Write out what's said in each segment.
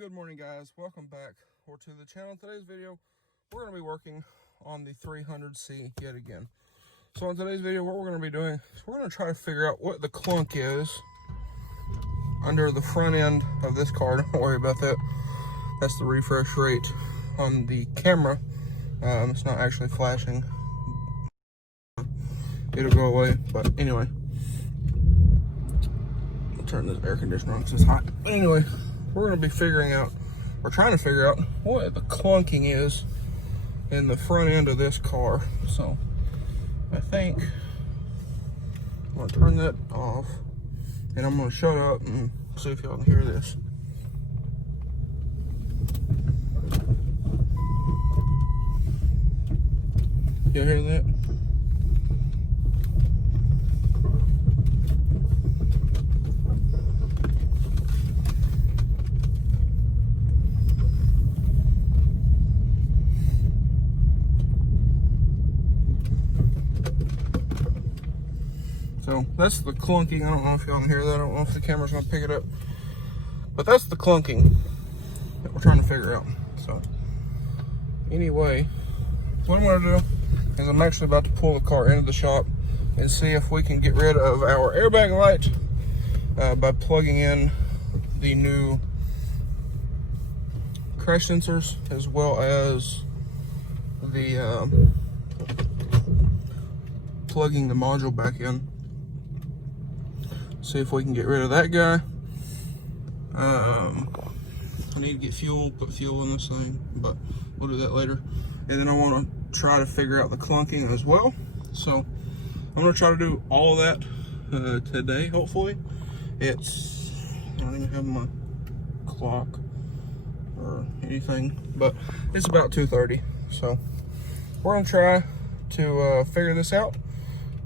Good morning, guys. Welcome back to the channel. In today's video, we're going to be working on the 300C yet again. So in today's video, what we're going to be doing is we're going to try to figure out what the clunk is under the front end of this car. Don't worry about that. That's the refresh rate on the camera. It's not actually flashing. It'll go away, but anyway. I'll turn this air conditioner on because it's hot. But anyway, we're going to be trying to figure out what the clunking is in the front end of this car. So I think I'm going to turn that off and I'm going to shut up and see if y'all can hear this. You hear that? So that's the clunking. I don't know if y'all can hear that. I don't know if the camera's gonna pick it up, but that's the clunking that we're trying to figure out. So anyway, what I'm gonna do is I'm actually about to pull the car into the shop and see if we can get rid of our airbag light by plugging in the new crash sensors, as well as the plugging the module back in. See if we can get rid of that guy. I need to get fuel, put fuel in this thing, but we'll do that later. And then I want to try to figure out the clunking as well. So I'm going to try to do all of that today, hopefully. I don't even have my clock or anything, but it's about 2:30. So we're going to try to figure this out.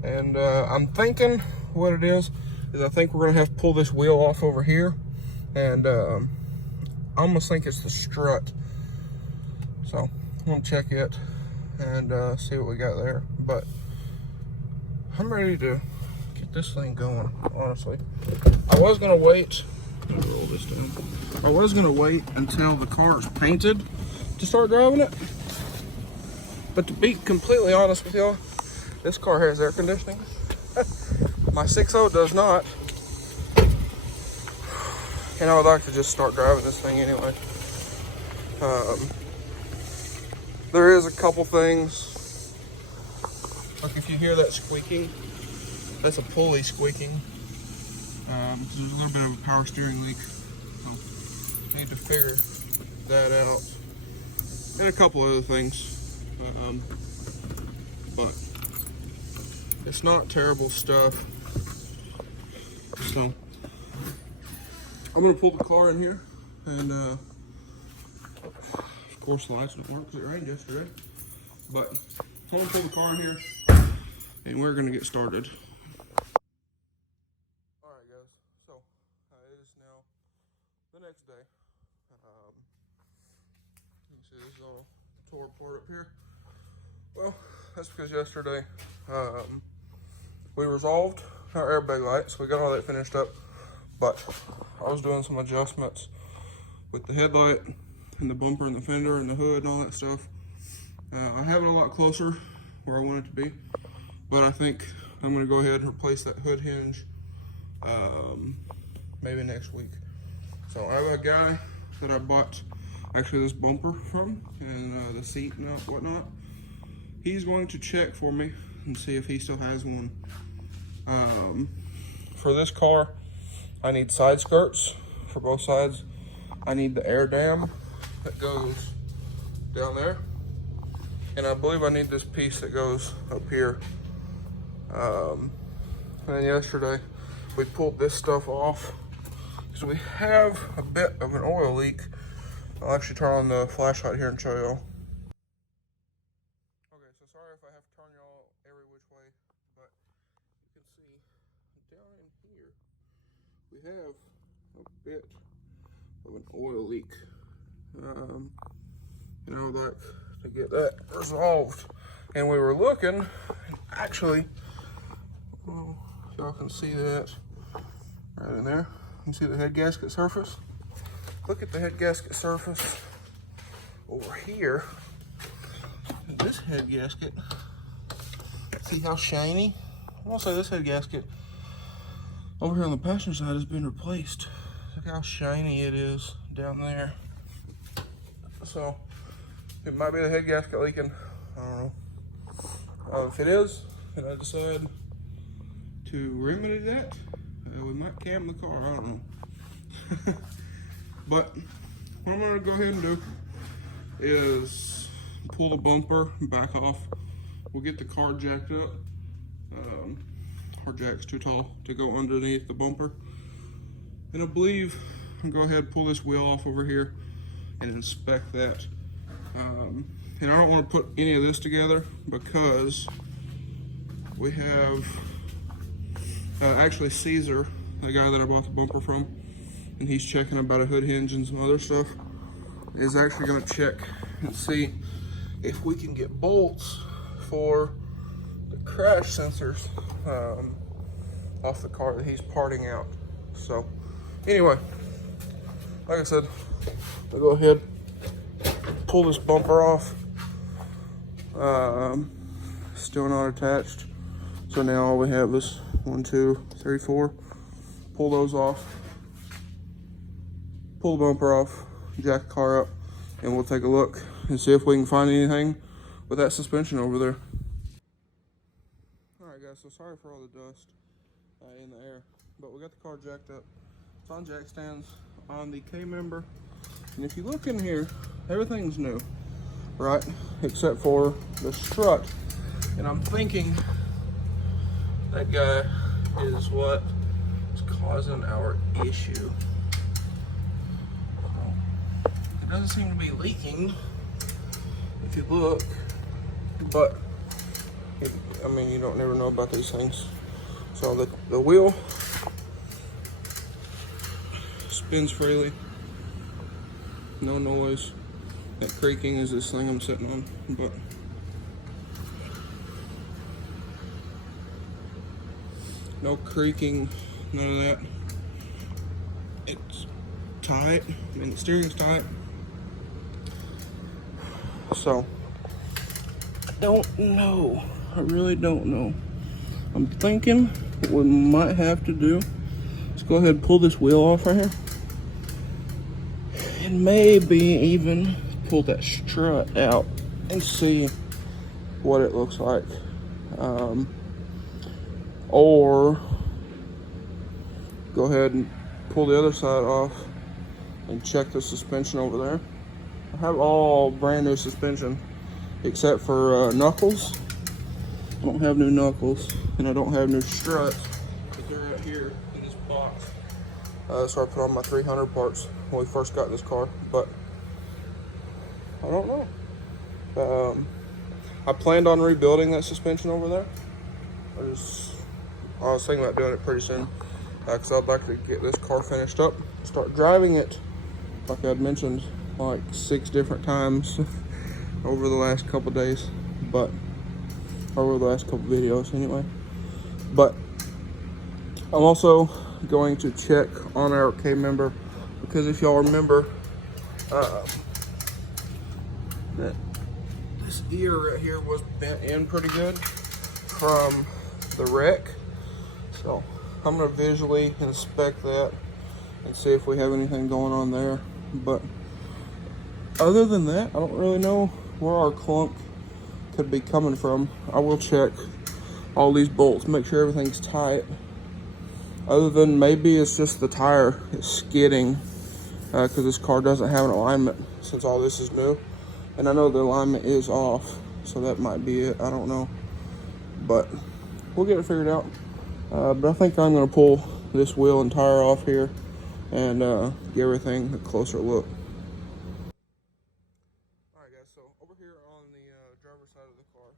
And I'm thinking what it is I think we're gonna have to pull this wheel off over here, and I almost think it's the strut. So I'm gonna check it and see what we got there. But I'm ready to get this thing going, honestly. I was gonna wait, roll this down. I was gonna wait until the car is painted to start driving it. But to be completely honest with y'all, this car has air conditioning. My 6.0 does not. And I would like to just start driving this thing anyway. There is a couple things. Like if you hear that squeaking, that's a pulley squeaking. There's a little bit of a power steering leak. So I need to figure that out. And a couple other things. But it's not terrible stuff. So I'm gonna pull the car in here, and of course the lights don't work because it rained yesterday. But I'm gonna pull the car in here, and we're gonna get started. All right, guys. So it is now the next day. You can see this is all tore apart up here. Well, that's because yesterday we resolved our airbag lights. We got all that finished up, but I was doing some adjustments with the headlight and the bumper and the fender and the hood and all that stuff. I have it a lot closer where I want it to be, but I think I'm going to go ahead and replace that hood hinge maybe next week. So I have a guy that I bought actually this bumper from, and the seat and whatnot. He's going to check for me and see if he still has one. For this car, I need side skirts for both sides. I need the air dam that goes down there. And I believe I need this piece that goes up here. And then yesterday, we pulled this stuff off. So we have a bit of an oil leak. I'll actually turn on the flashlight here and show y'all. Okay, so sorry if I have to turn y'all every which way, but you can see down in here, we have a bit of an oil leak. And I would like to get that resolved. And we were looking, actually, y'all can see that right in there. You can see the head gasket surface. look at the head gasket surface over here. This head gasket, see how shiny? I want to say this head gasket over here on the passenger side has been replaced. Look how shiny it is down there. So it might be the head gasket leaking. I don't know. If it is, and I decide to remedy that, we might cam the car. I don't know. But what I'm gonna go ahead and do is pull the bumper back off. We'll get the car jacked up. Our jack's too tall to go underneath the bumper. And I believe I'll go ahead and pull this wheel off over here and inspect that. And I don't want to put any of this together because we have actually Caesar, the guy that I bought the bumper from, and he's checking about a hood hinge and some other stuff, is actually going to check and see if we can get bolts for the crash sensors off the car that he's parting out. So anyway, like I said, I'll go ahead, pull this bumper off. Still not attached. So now all we have is 1, 2, 3, 4. Pull those off. Pull the bumper off, jack the car up, and we'll take a look and see if we can find anything with that suspension over there. Alright guys, so sorry for all the dust in the air, but we got the car jacked up. It's on jack stands on the K-member, and if you look in here, everything's new, right? Except for the strut, and I'm thinking that guy is what is causing our issue. It doesn't seem to be leaking if you look, but I mean, you don't never know about these things. So the wheel spins freely, no noise. That creaking is this thing I'm sitting on, but no creaking, none of that. It's tight, I mean the steering's tight. So, I don't know, I really don't know. I'm thinking what we might have to do is go ahead and pull this wheel off right here. And maybe even pull that strut out and see what it looks like. Or go ahead and pull the other side off and check the suspension over there. I have all brand new suspension except for knuckles. I don't have new knuckles and I don't have new struts, but they're out here in this box. So I put on my 300 parts when we first got this car, but I don't know. I planned on rebuilding that suspension over there. I was thinking about doing it pretty soon because I'd like to get this car finished up, start driving it like I'd mentioned like 6 different times over the last couple days, but over the last couple videos anyway. But I'm also going to check on our K-member because if y'all remember that this ear right here was bent in pretty good from the wreck. So I'm going to visually inspect that and see if we have anything going on there. But other than that, I don't really know where our clunk could be coming from. I will check all these bolts, make sure everything's tight. Other than maybe it's just the tire is skidding because this car doesn't have an alignment since all this is new. And I know the alignment is off, so that might be it. I don't know. But we'll get it figured out. But I think I'm going to pull this wheel and tire off here and give everything a closer look. Alright guys, so over here on the driver's side of the car,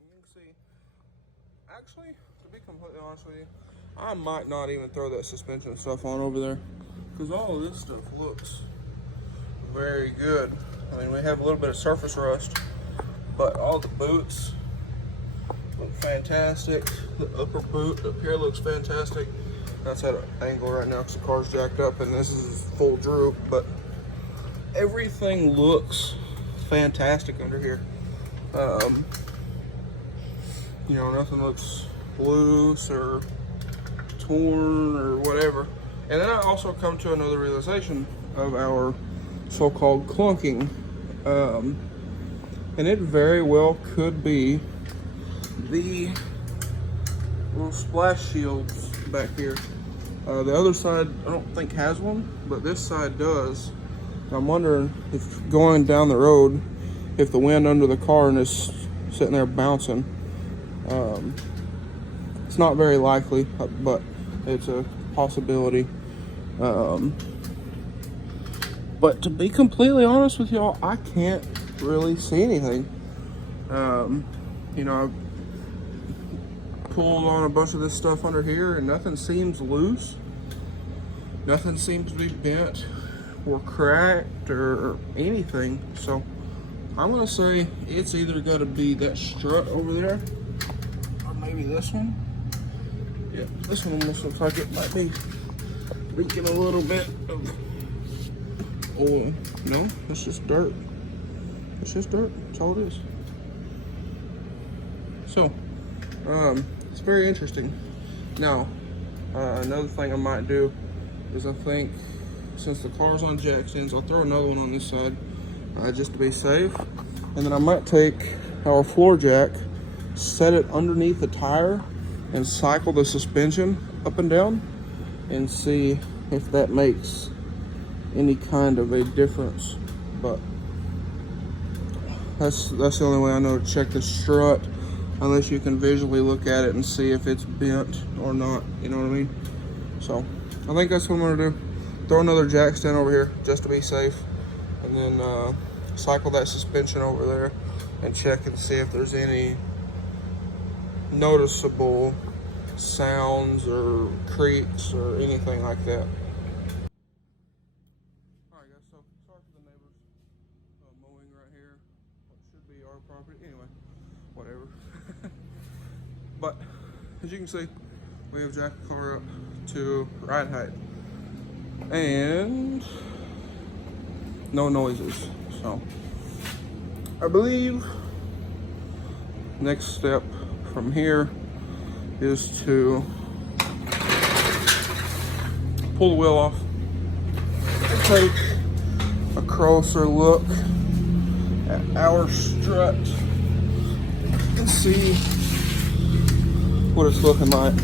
you can see, actually, to be completely honest with you, I might not even throw that suspension stuff on over there because all of this stuff looks very good. I mean, we have a little bit of surface rust, but all the boots look fantastic. The upper boot up here looks fantastic. That's at an angle right now because the car's jacked up and this is full droop, but everything looks fantastic under here. You know, nothing looks loose or torn or whatever. And then I also come to another realization of our so-called clunking. And it very well could be the little splash shields back here. The other side I don't think has one, but this side does. I'm wondering if going down the road, if the wind under the car and is sitting there bouncing. It's not very likely, but it's a possibility. But to be completely honest with y'all, I can't really see anything. You know, I've pulled on a bunch of this stuff under here and nothing seems loose. Nothing seems to be bent or cracked or anything. So I'm gonna say it's either gotta be that strut over there or maybe this one. Yeah, this one almost looks like it might be leaking a little bit of oil. No, it's just dirt. It's just dirt. That's all it is. So, it's very interesting. Now, another thing I might do is I think since the car's on jack stands, I'll throw another one on this side just to be safe. And then I might take our floor jack, set it underneath the tire, and cycle the suspension up and down and see if that makes any kind of a difference. But that's the only way I know to check the strut, unless you can visually look at it and see if it's bent or not, you know what I mean? So I think that's what I'm gonna do. Throw another jack stand over here just to be safe, and then cycle that suspension over there and check and see if there's any noticeable sounds or creaks or anything like that. Alright guys, so sorry for the neighbors mowing right here. What should be our property. Anyway, whatever. But as you can see, we have jacked the car up to ride height. And no noises. So I believe next step from here is to pull the wheel off and take a closer look at our strut and see what it's looking like.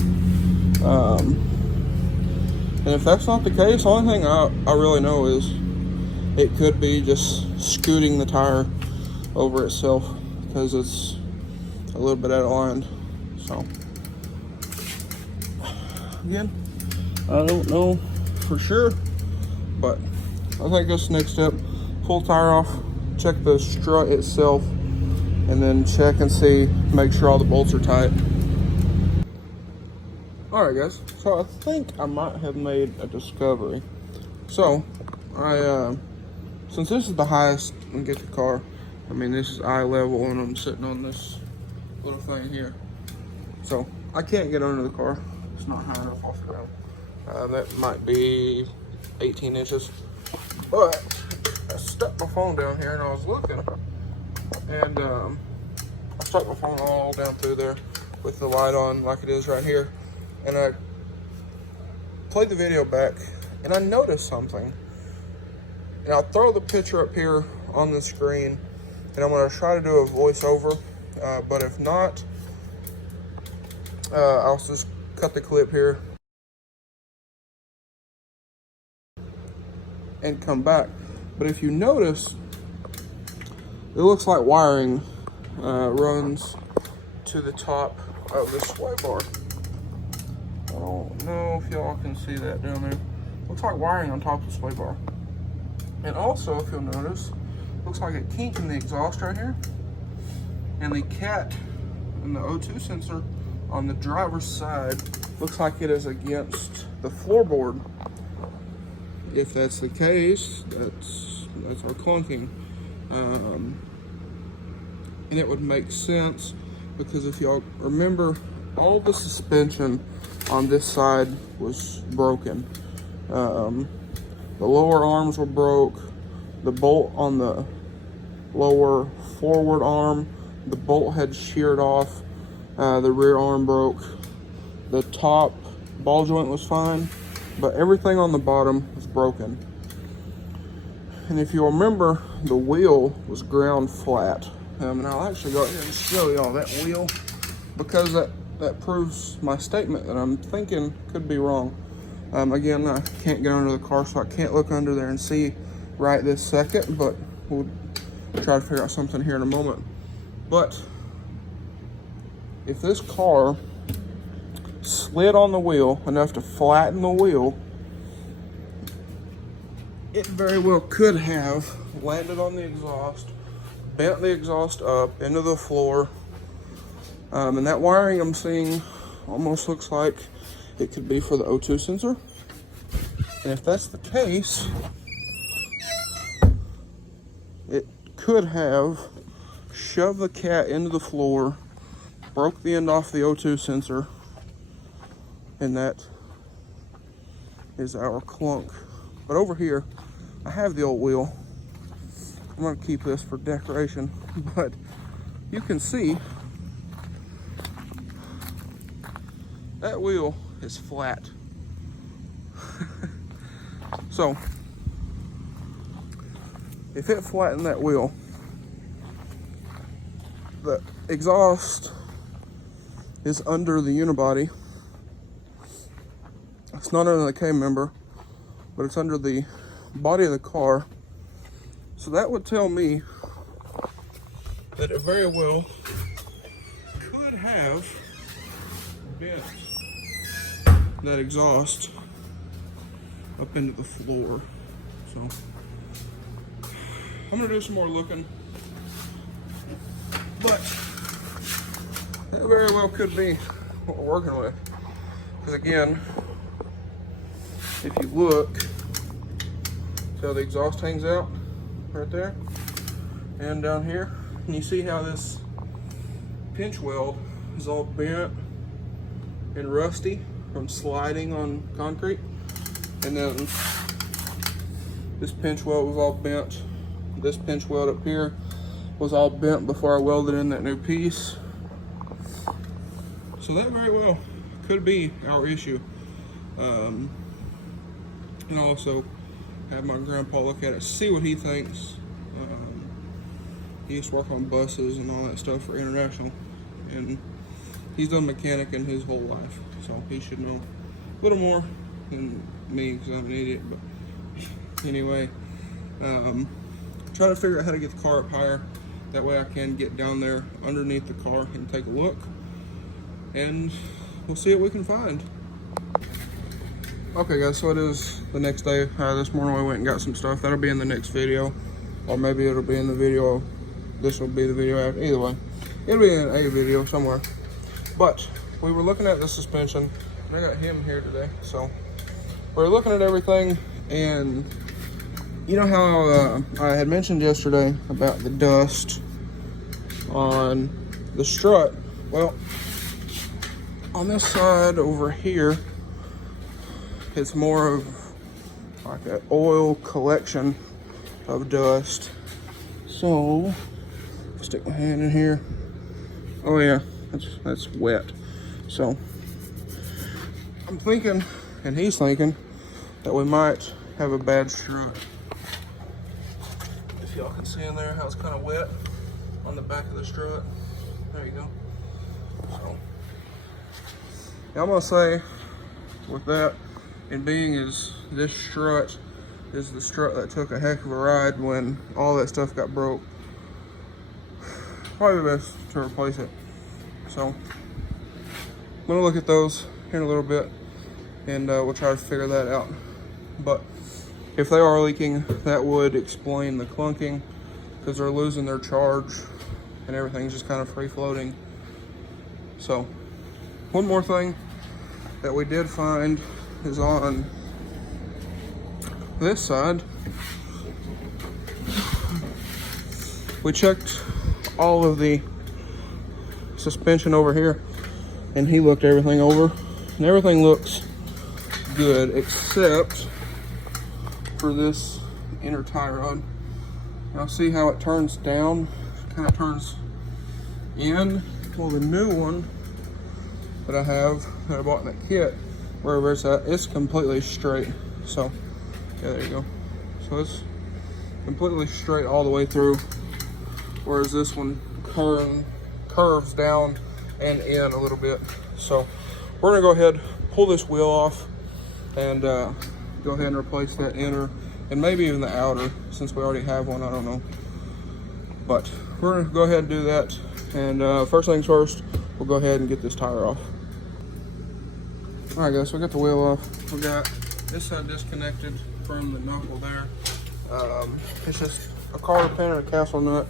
And if that's not the case, the only thing I really know is it could be just scooting the tire over itself because it's a little bit out of line. So again, I don't know for sure, but I think that's the next step. Pull the tire off, check the strut itself, and then check and see, make sure all the bolts are tight. Alright guys, so I think I might have made a discovery. So, since this is the highest I can get the car, I mean this is eye level and I'm sitting on this little thing here. So, I can't get under the car. It's not high enough off the ground. That might be 18 inches. But, I stuck my phone down here and I was looking. And I stuck my phone all down through there with the light on like it is right here. And I played the video back and I noticed something. And I'll throw the picture up here on the screen and I'm gonna try to do a voiceover. But if not, I'll just cut the clip here and come back. But if you notice, it looks like wiring runs to the top of the sway bar. I don't know if y'all can see that down there. Looks like wiring on top of the sway bar. And also, if you'll notice, looks like a kink in the exhaust right here. And the cat and the O2 sensor on the driver's side looks like it is against the floorboard. If that's the case, that's our clunking. And it would make sense because if y'all remember, all the suspension on this side was broken. The lower arms were broke. The bolt on the lower forward arm, the bolt had sheared off. The rear arm broke. The top ball joint was fine, but everything on the bottom was broken. And if you remember, the wheel was ground flat. And I'll actually go ahead and show y'all that wheel, because that proves my statement that I'm thinking could be wrong. Again, I can't get under the car, so I can't look under there and see right this second, but we'll try to figure out something here in a moment. But if this car slid on the wheel enough to flatten the wheel, it very well could have landed on the exhaust, bent the exhaust up into the floor, and that wiring I'm seeing almost looks like it could be for the O2 sensor. And if that's the case, it could have shoved the cat into the floor, broke the end off the O2 sensor, and that is our clunk. But over here, I have the old wheel. I'm gonna keep this for decoration, but you can see that wheel is flat. So, if it flattened that wheel, the exhaust is under the unibody. It's not under the K member, but it's under the body of the car. So that would tell me that it very well could have bent that exhaust up into the floor. So I'm gonna do some more looking, but that very well could be what we're working with. Because again, if you look, see how the exhaust hangs out right there and down here, and you see how this pinch weld is all bent and rusty from sliding on concrete, and then this pinch weld was all bent. This pinch weld up here was all bent before I welded in that new piece. So that very well could be our issue. And I'll also have my grandpa look at it, see what he thinks. He used to work on buses and all that stuff for International, and he's done mechanic in his whole life, so he should know a little more than me because I'm an idiot. But anyway, try to figure out how to get the car up higher. That way I can get down there underneath the car and take a look, and we'll see what we can find. Okay guys, so it is the next day. This morning we went and got some stuff. That'll be in the next video, or maybe it'll be in the video. This will be the video after. Either way, it'll be in a video somewhere. But we were looking at the suspension. I got him here today, so we're looking at everything. And you know how I had mentioned yesterday about the dust on the strut? Well, on this side over here, it's more of like an oil collection of dust. So, stick my hand in here. Oh yeah, that's wet. So, I'm thinking, and he's thinking, that we might have a bad strut. If y'all can see in there how it's kind of wet on the back of the strut. There you go. So, yeah, I'm gonna say with that, and being as this strut is the strut that took a heck of a ride when all that stuff got broke, probably best to replace it. So I'm gonna look at those here in a little bit, and we'll try to figure that out. But if they are leaking, that would explain the clunking, because they're losing their charge and everything's just kind of free floating. So one more thing that we did find is on this side. We checked all of the suspension over here, and he looked everything over, And everything looks good except for this inner tie rod. Now see how it turns down, kind of turns in. Well, the new one that I have, that I bought in that kit, wherever it's at, it's completely straight. So yeah, there you go. So it's completely straight all the way through, whereas this one curves down and in a little bit. So we're gonna go ahead, pull this wheel off, and go ahead and replace that inner and maybe even the outer, since we already have one, I don't know. But we're gonna go ahead and do that. And first things first, we'll go ahead and get this tire off. All right, guys, so we got the wheel off. We got this side disconnected from the knuckle there. It's just a cotter pin and a castle nut.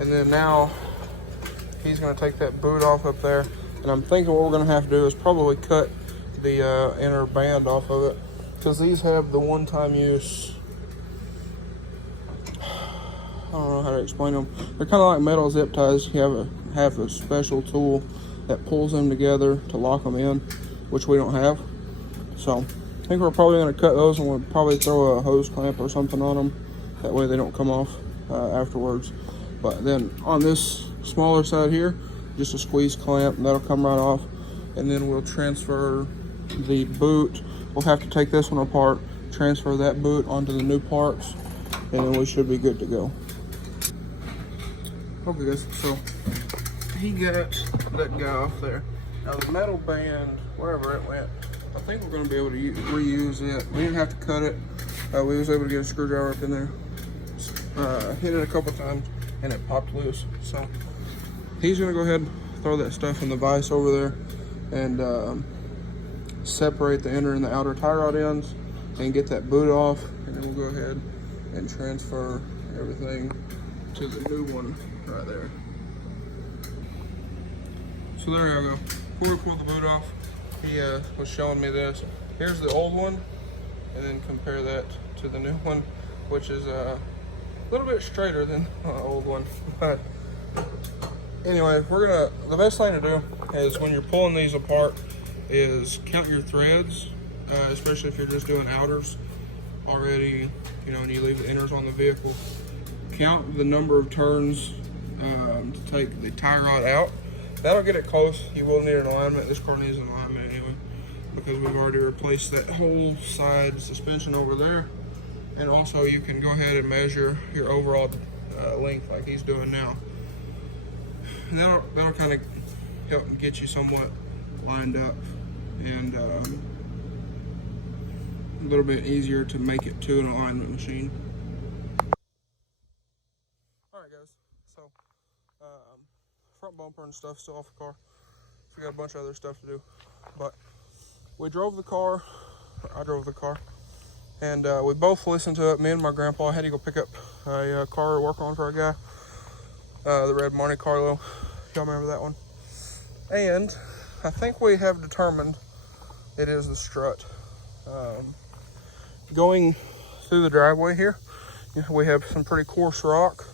And then now he's gonna take that boot off up there. And I'm thinking what we're gonna have to do is probably cut the inner band off of it, because these have the one-time use. I don't know how to explain them. They're kind of like metal zip ties. You have a special tool that pulls them together to lock them in, which we don't have. So I think we're probably going to cut those, and we'll probably throw a hose clamp or something on them. That way they don't come off afterwards. But then on this smaller side here, just a squeeze clamp, and that'll come right off. And then we'll transfer the boot. We'll have to take this one apart, transfer that boot onto the new parts, and then we should be good to go. Okay guys, so he got that guy off there. Now the metal band, wherever it went, I think we're going to be able to reuse it. We didn't have to cut it. We was able to get a screwdriver up in there, hit it a couple times, and it popped loose. So he's going to go ahead and throw that stuff in the vise over there and separate the inner and the outer tie rod ends and get that boot off, and then we'll go ahead and transfer everything to the new one right there. So there you go. Before we pull the boot off, he was showing me this. Here's the old one, and then compare that to the new one, which is a little bit straighter than the old one. But anyway, the best thing to do is when you're pulling these apart is count your threads, especially if you're just doing outers already, and you leave the inners on the vehicle. Count the number of turns to take the tie rod out. That'll get it close. You will need an alignment. This car needs an alignment anyway, because we've already replaced that whole side suspension over there. And also you can go ahead and measure your overall length like he's doing now. And that'll kind of help get you somewhat lined up, and a little bit easier to make it to an alignment machine. Alright guys, so front bumper and stuff still off the car. So we got a bunch of other stuff to do. But we drove the car, I drove the car, and we both listened to it. Me and my grandpa had to go pick up a car to work on for a guy. The red Monte Carlo. Y'all remember that one? And I think we have determined it is the strut. Going through the driveway here, we have some pretty coarse rock,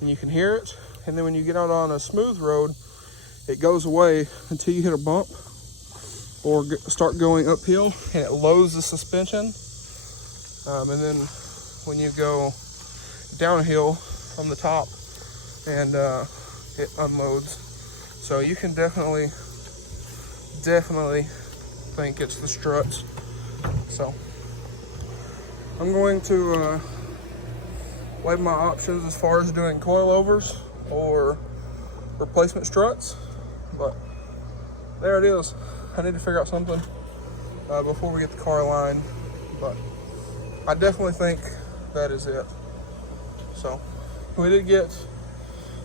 and you can hear it. And then when you get out on a smooth road, it goes away until you hit a bump or start going uphill, and it loads the suspension. And then when you go downhill from the top, and it unloads. So you can definitely think it's the struts. So I'm going to weigh my options as far as doing coilovers or replacement struts, but there it is. I need to figure out something before we get the car aligned, but I definitely think that is it. So we did get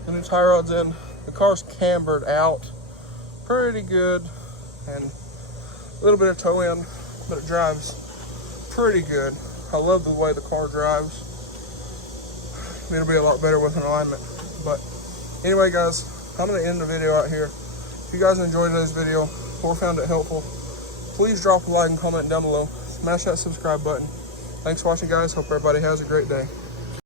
the new tie rods in. The car's cambered out pretty good, and a little bit of toe in, but it drives pretty good. I love the way the car drives. It'll be a lot better with an alignment. But anyway guys, I'm going to end the video out here. If you guys enjoyed today's video or found it helpful, please drop a like and comment down below. Smash that subscribe button. Thanks for watching guys. Hope everybody has a great day.